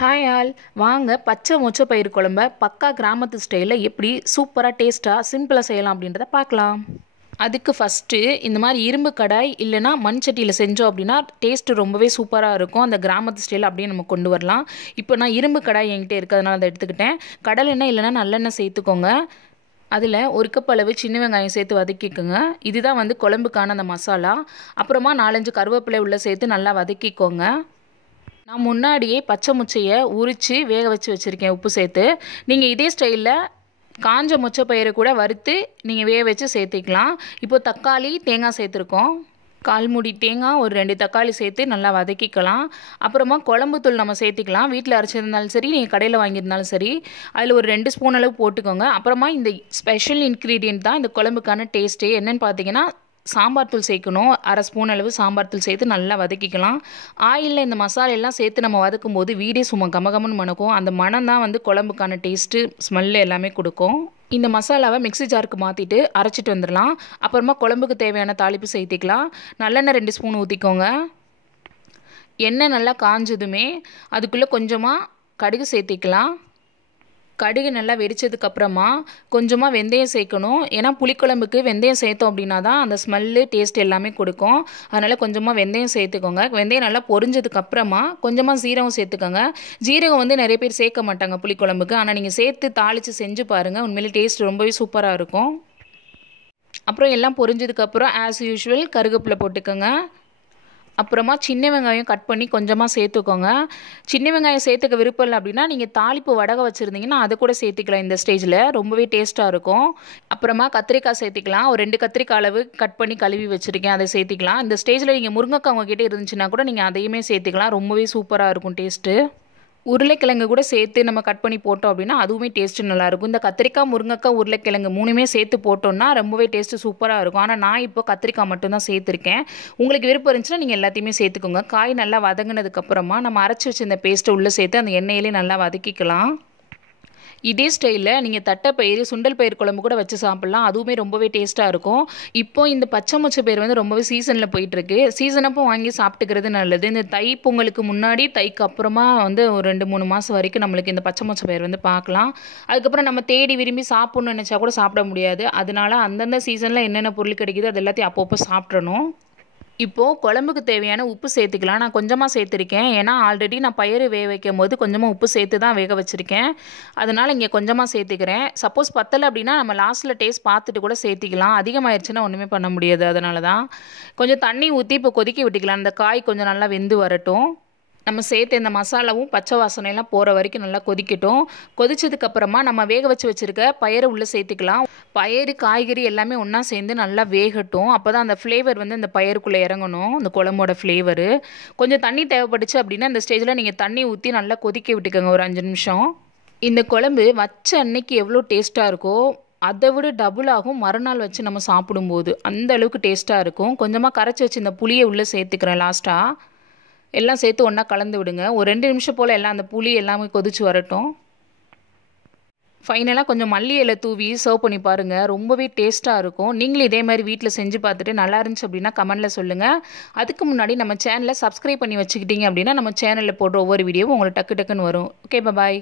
Hi all, வாங்க பச்சை மொச்சப்பயிறு குழம்ப பக்கா கிராமத்து ஸ்டைலில் எப்படி சூப்பராக டேஸ்ட்டாக சிம்பிளாக செய்யலாம் அப்படின்றத பார்க்கலாம். அதுக்கு ஃபஸ்ட்டு இந்த மாதிரி இரும்பு கடாய் இல்லைனா மண் சட்டியில் செஞ்சோம் அப்படின்னா டேஸ்ட்டு ரொம்பவே சூப்பராக இருக்கும். அந்த கிராமத்து ஸ்டைல் அப்படியே நம்ம கொண்டு வரலாம். இப்போ நான் இரும்பு கடாய் என்கிட்ட இருக்குது, அதனால் அதை எடுத்துக்கிட்டேன். கடலெண்ணெய் இல்லைனா நல்லெண்ணெய் சேர்த்துக்கோங்க. அதில் ஒரு கப் அளவு சின்ன வெங்காயம் சேர்த்து வதக்கிக்கோங்க. இதுதான் வந்து குழம்புக்கான அந்த மசாலா. அப்புறமா 4-5 கருவேப்பிலை உள்ளே சேர்த்து நல்லா வதக்கிக்கோங்க. நான் முன்னாடியே பச்சை முச்சையை உரித்து வேக வச்சு வச்சுருக்கேன் உப்பு சேர்த்து. நீங்கள் இதே ஸ்டைலில் காஞ்ச மொச்சப்பயிரை கூட வறுத்து நீங்கள் வேக வச்சு சேர்த்திக்கலாம். இப்போது தக்காளி தேங்காய் சேர்த்துருக்கோம். 1/4 மூடி தேங்காய், ஒரு 2 தக்காளி சேர்த்து நல்லா வதக்கிக்கலாம். அப்புறமா குழம்புத்தூள் நம்ம சேர்த்திக்கலாம். வீட்டில் அரைச்சிருந்தாலும் சரி, நீங்கள் கடையில் வாங்கியிருந்தாலும் சரி, அதில் ஒரு 2 ஸ்பூன் அளவு போட்டுக்கோங்க. அப்புறமா இந்த ஸ்பெஷல் இன்க்ரீடியன்ட் தான் இந்த குழம்புக்கான டேஸ்ட்டே. என்னென்னு பார்த்தீங்கன்னா சாம்பார் தூள் சேர்க்கணும். 1/2 ஸ்பூன் அளவு சாம்பார் தூள் சேர்த்து நல்லா வதக்கிக்கலாம். ஆயிலில் இந்த மசாலெல்லாம் சேர்த்து நம்ம வதக்கும் போது வீடே சும்மா கமகமன்னு மணக்கும். அந்த மணம் தான் வந்து குழம்புக்கான டேஸ்ட்டு, ஸ்மெல்லு எல்லாமே கொடுக்கும். இந்த மசாலாவை மிக்ஸி ஜாருக்கு மாற்றிட்டு அரைச்சிட்டு வந்துடலாம். அப்புறமா குழம்புக்கு தேவையான தாளிப்பு சேர்த்திக்கலாம். நல்லெண்ணெய் 2 ஸ்பூன் ஊற்றிக்கோங்க. எண்ணெய் நல்லா காஞ்சதுமே அதுக்குள்ளே கொஞ்சமாக கடுகு சேர்த்திக்கலாம். கடுகு நல்லா வெடித்ததுக்கப்புறமா கொஞ்சமாக வெந்தயம் சேர்க்கணும். ஏன்னா புளிக்குழம்புக்கு வெந்தயம் சேர்த்தோம் அப்படின்னா தான் அந்த ஸ்மெல்லு டேஸ்ட் எல்லாமே கொடுக்கும். அதனால் கொஞ்சமாக வெந்தயம் சேர்த்துக்கோங்க. வெந்தயம் நல்லா பொரிஞ்சதுக்கப்புறமா கொஞ்சமாக ஜீரகம் சேர்த்துக்கோங்க. ஜீரகம் வந்து நிறைய பேர் சேர்க்க மாட்டாங்க புளிக்குழம்புக்கு. ஆனால் நீங்கள் சேர்த்து தாளித்து செஞ்சு பாருங்கள், உண்மையிலே டேஸ்ட் ரொம்பவே சூப்பராக இருக்கும். அப்புறம் எல்லாம் பொரிஞ்சதுக்கப்புறம் ஆஸ் யூஷுவல் கருவேப்பிலை போட்டுக்கோங்க. அப்புறமா சின்ன வெங்காயம் கட் பண்ணி கொஞ்சமாக சேர்த்துக்கோங்க. சின்ன வெங்காயம் சேர்த்துக்க விருப்பம் இல்லை அப்படின்னா நீங்கள் தாளிப்பு வடகை வச்சுருந்தீங்கன்னா அதை கூட சேர்த்துக்கலாம். இந்த ஸ்டேஜில் ரொம்பவே டேஸ்ட்டாக இருக்கும். அப்புறமா கத்திரிக்காய் சேர்த்துக்கலாம். ஒரு 2 கத்திரிக்காய் அளவு கட் பண்ணி கழுவி வச்சுருக்கேன், அதை சேர்த்திக்கலாம். இந்த ஸ்டேஜில் நீங்கள் முருங்கைக்காய் உங்ககிட்ட இருந்துச்சுன்னா கூட நீங்கள் அதையுமே சேர்த்துக்கலாம். ரொம்பவே சூப்பராக இருக்கும் டேஸ்ட்டு. உருளைக்கிழங்கு கூட சேர்த்து நம்ம கட் பண்ணி போட்டோம் அப்படின்னா அதுவுமே டேஸ்ட்டு நல்லாயிருக்கும். இந்த கத்திரிக்காய், முருங்கைக்காய், உருளைக்கிழங்கு 3மே சேர்த்து போட்டோம்னா ரொம்பவே டேஸ்ட்டு சூப்பராக இருக்கும். ஆனால் நான் இப்போ கத்திரிக்காய் மட்டும்தான் சேர்த்துருக்கேன். உங்களுக்கு விருப்பம் இருந்துச்சுன்னா நீங்கள் எல்லாத்தையுமே சேர்த்துக்கோங்க. காய் நல்லா வதங்கினதுக்கப்புறமா நம்ம அரைச்சி வச்சு இந்த பேஸ்ட்டை உள்ளே சேர்த்து அந்த எண்ணெயிலே நல்லா வதக்கிக்கலாம். இதே ஸ்டைலில் நீங்கள் தட்டைப்பயிறு, சுண்டல் பயிர் குழம்பு கூட வச்சு சாப்பிட்லாம். அதுவுமே ரொம்பவே டேஸ்ட்டாக இருக்கும். இப்போது இந்த பச்சை மொச்சை பயிர் வந்து ரொம்பவே சீசனில் போயிட்டுருக்கு. சீசனப்போ வாங்கி சாப்பிட்டுக்கிறது நல்லது. இந்த தை பொங்கலுக்கு முன்னாடி, தைக்கு அப்புறமா வந்து ஒரு 2-3 மாதம் வரைக்கும் நம்மளுக்கு இந்த பச்சை மொச்சை பயிர் வந்து பார்க்கலாம். அதுக்கப்புறம் நம்ம தேடி விரும்பி சாப்பிட்ணுன்னு நினச்சா கூட சாப்பிட முடியாது. அதனால அந்தந்த சீசனில் என்னென்ன பொருள் கிடைக்குதோ அது எல்லாத்தையும் அப்பப்போ சாப்பிட்றணும். இப்போது குழம்புக்கு தேவையான உப்பு சேர்த்துக்கலாம். நான் கொஞ்சமாக சேர்த்துருக்கேன். ஏன்னா ஆல்ரெடி நான் பயிறு வேக வைக்கும் போது கொஞ்சமாக உப்பு சேர்த்து தான் வேக வச்சுருக்கேன். அதனால் இங்கே கொஞ்சமாக சேர்த்துக்கிறேன். சப்போஸ் பத்தலை அப்படின்னா நம்ம லாஸ்ட்டில் டேஸ்ட் பார்த்துட்டு கூட சேர்த்திக்கலாம். அதிகமாகிடுச்சுன்னா ஒன்றுமே பண்ண முடியாது. அதனால தான் கொஞ்சம் தண்ணி ஊற்றி இப்போ கொதிக்க விட்டுக்கலாம். அந்த காய் கொஞ்சம் நல்லா வெந்து வரட்டும். நம்ம சேர்த்து இந்த மசாலாவும் பச்சை வாசனையெல்லாம் போகிற வரைக்கும் நல்லா கொதிக்கட்டும். கொதிச்சதுக்கப்புறமா நம்ம வேக வச்சுருக்க பயிரை உள்ளே சேர்த்துக்கலாம். பயிறு, காய்கறி எல்லாமே ஒன்றா சேர்ந்து நல்லா வேகட்டும். அப்போ தான் அந்த ஃப்ளேவர் வந்து அந்த பயிருக்குள்ளே இறங்கணும், அந்த குழம்போட ஃப்ளேவரு. கொஞ்சம் தண்ணி தேவைப்பட்டுச்சு அப்படின்னா இந்த ஸ்டேஜில் நீங்கள் தண்ணி ஊற்றி நல்லா கொதிக்க விட்டுக்கோங்க ஒரு 5 நிமிஷம். இந்த குழம்பு வச்ச அன்னைக்கு எவ்வளோ டேஸ்ட்டாக இருக்கோ அதை விட டபுள் ஆகும் மறுநாள் வச்சு நம்ம சாப்பிடும்போது. அந்த அளவுக்கு டேஸ்ட்டாக இருக்கும். கொஞ்சமாக கரைச்சி வச்சு இந்த புளியை உள்ளே சேர்த்துக்கிறேன் லாஸ்ட்டாக. எல்லாம் சேர்த்து ஒன்றா கலந்து விடுங்க. ஒரு 2 நிமிஷம் போல் எல்லாம் அந்த புளி எல்லாமே கொதிச்சு வரட்டும். ஃபைனலாக கொஞ்சம் மல்லி இலை தூவி சர்வ் பண்ணி பாருங்கள். ரொம்பவே டேஸ்ட்டாக இருக்கும். நீங்களும் இதே மாதிரி வீட்டில் செஞ்சு பார்த்துட்டு நல்லா இருந்துச்சு அப்படின்னா கமெண்ட்டில் சொல்லுங்கள். அதுக்கு முன்னாடி நம்ம சேனலை சப்ஸ்கிரைப் பண்ணி வச்சுக்கிட்டீங்க அப்படின்னா நம்ம சேனலில் போடுற ஒவ்வொரு வீடியோவும் உங்களுக்கு டக்கு டக்குன்னு வரும். ஓகே, பாய்.